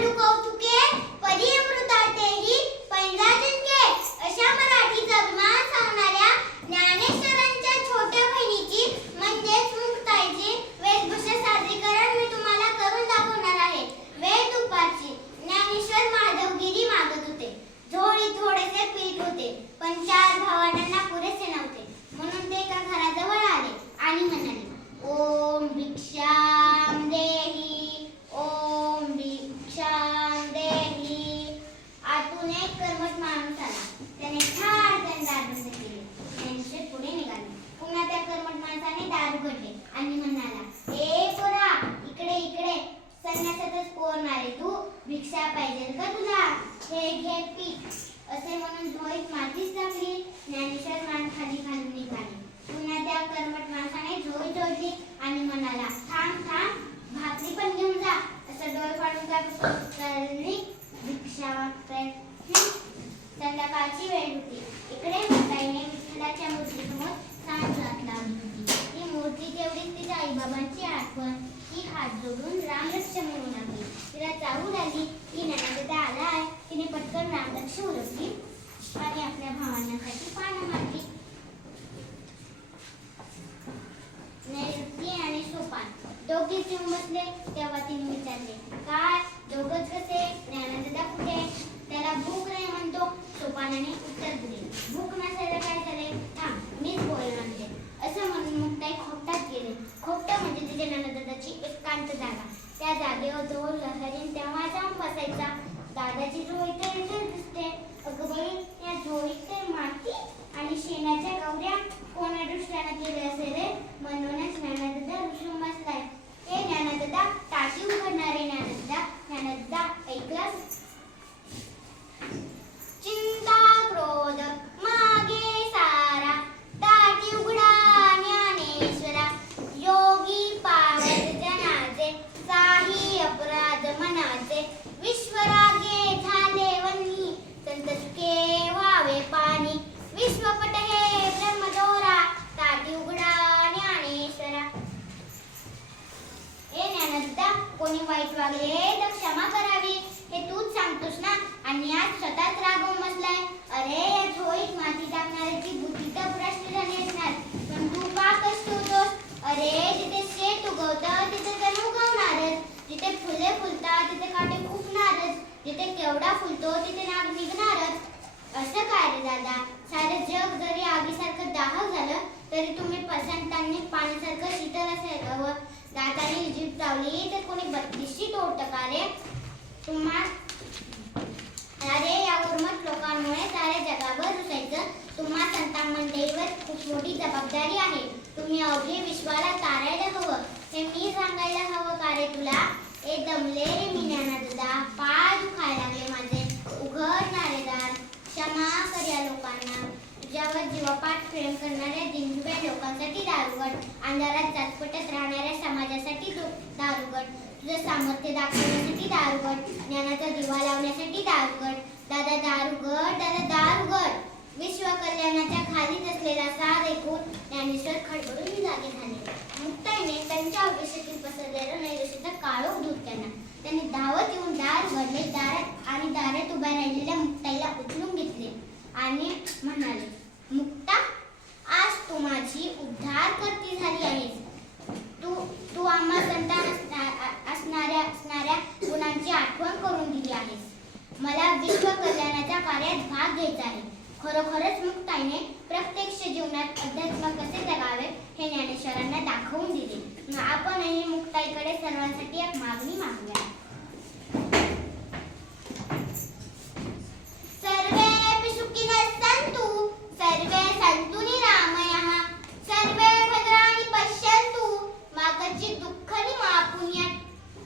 बोलू कौतुके परी अमृतातेही पैंजा जिंके अशा मराठीचा अभिमान सांगणाऱ्या ज्ञानेश्वरांच्या छोट्या बहिणीची म्हणजेच मुक्ताईची वेशभूषा सादरीकरण मी तुम्हाला करून दाखवणार आहे. वेळ दुपारची. ज्ञानेश्वर माधवगिरी मागत होते. झोळीत थोडेसे पीठ होते, पण 4 भावंडांना पुरेसे नव्हते. म्हणून ते एका घराजवळ आले आणि म्हणाले, ओम भिक्षाम देही, ओम भिक्षाम देही. आतून एक कर्मठ माणूस आला. त्याने ठाडकन दार बंद केले. ज्ञानेश्वर पुढे निघाले. पुन्हा त्या कर्मठ माणसाने दार उघडले आणि म्हणाला, ए पोरा, इकडे इकडे. संन्यासातच पोरणारे तू, भिक्षा पाहिजे का तुला? हे घे पीठ. असे म्हणून झोळीत मातीच टाकली. ज्ञानेश्वर मान खाली घालून निघाले. पुन्हा त्या कर्मठ माणसाने झोळी जोडली आणि म्हणाला, थांब थांब, भाकरी पण घेऊन जा. असं डोळे फाडून त्या भिक्षा मागताय. संध्याकाळची वेळ होती. इकडे मुक्ताईने विठ्ठलाच्या मूर्तीसमोर सांज घातला होती. ती मूर्ती तेवढीच तिच्या आईबाबांची आठवण. ती हात जोडून रामलक्ष म्हणू लागली. तिला चाहूल आली की ज्ञानदादा आलाय. तिने पटकन रामलक्ष उरकली आणि आपल्या भावनांसाठी पानं मारली. नैऋत्य आणि सोपान दोघेच येऊन बसले. तेव्हा तिने विचारले, काय दोघंच कसे? ज्ञानदादा कुठे? त्याला भूक नाही म्हणतो. सोपानाने उत्तर दिले, भूक नसायला काय झाले? थांब, मीच बोलणार आहे. असं म्हणून मुक्ताई खोपटात गेले. खोपटा म्हणजे तिच्या ज्ञानदादाची एकांत जागा. त्या जागेवर जो लहरीन तेव्हा जाऊन बसायचा. दादाची झोळी तर इथेच दिसते. अगं बाई, या झोळीत तर माती आणि शेणाच्या गवऱ्या कोणा दृष्ट्यानं केले असेल रे? म्हणूनच ज्ञानदादा रुसून बसलाय. हे ज्ञानदादा, टाकी उघडणारे ज्ञानदादा. ज्ञानदादा ऐकलास? चिंता क्रोध मागे सारा, टाकी उघडा ज्ञानेश्वरा. योगी पावत जनाचे, काही अपराध मनाचे. विश्वरागे झाले वन्नी, संत सुखे व्हावे पाणी. विश्वपट हे ब्रह्मदोरा, टाकी उघडा ज्ञानेश्वरा. हे ज्ञानदादा, कोणी वाईट वागले तर क्षमा करावी, हे तूच सांगतोस ना? आणि आज स्वतःच रागवून बसलाय. अरे, या झोळीत माती टाकणाऱ्याची बुद्धी तर भ्रष्ट झाली असणार, पण तू का कष्ट होतोस? अरे, जिथे शेत उगवतं तिथे जणू उगवणारच. जिथे फुले फुलतात तिथे काटे फुटणारच. जिथे केवडा फुलतो तिथे नाग निघणारच. असं काय रे दादा? सारं जग जरी आगीसारखं दाहक झालं तरी तुम्ही पसंतांनी पाण्यासारखं शीतल असेल. दाताने जीभ चावली तर कोणी 32शी तोडतं का रे? अरे, या उर्मट लोकांमुळे साऱ्या जगावर रुसायचं. तुम्हा संतान मंडळीवर खूप मोठी जबाबदारी आहे. तुम्ही अवघे विश्वाला तारायला हवं. हे मी सांगायला हवं का रे तुला? ए दमले रे मी ज्ञानदादा, पाय दुखायला लागले माझे. उघडणारे दार, क्षमा कर या लोकांना. तुझ्यावर जीवापाठ प्रेम करणाऱ्या दिनहुब्या लोकांसाठी दार उघड. अंधारात चाचपटत राहणाऱ्या समाजासाठी दार उघड. तुझं सामर्थ्य दाखवण्यासाठी दार उघड. ज्ञानाचा दिवा लावण्यासाठी दार उघड. दादा दार उघड, दादा दार उघड. विश्व कल्याणाच्या खालीच असलेला सार ऐकून ज्ञानेश्वर खडबडून जागे झाले. मुक्ताईने त्यांच्या अभिषेकीत पसरलेलं नैराश्याचं काळोख दूर त्यांना. त्यांनी धावत येऊन दार उघडले. दारात उभ्या राहिलेल्या मुक्ताईला उचलून घेतले आणि म्हणाले, मुक्ता, आज तू माझी उद्धार करती झाली आहेस. तू आम्हा संतान असणाऱ्या गुणांची आठवण करून दिली आहेस. मला विश्व कल्याणाच्या कार्यात भाग घ्यायचा आहे. खरोखरच मुक्ताईने प्रत्यक्ष जीवनात अध्यात्म कसे जगावे हे ज्ञानेश्वरांना दाखवून दिले. आपणही मुक्ताईकडे सर्वांसाठी एक मागणी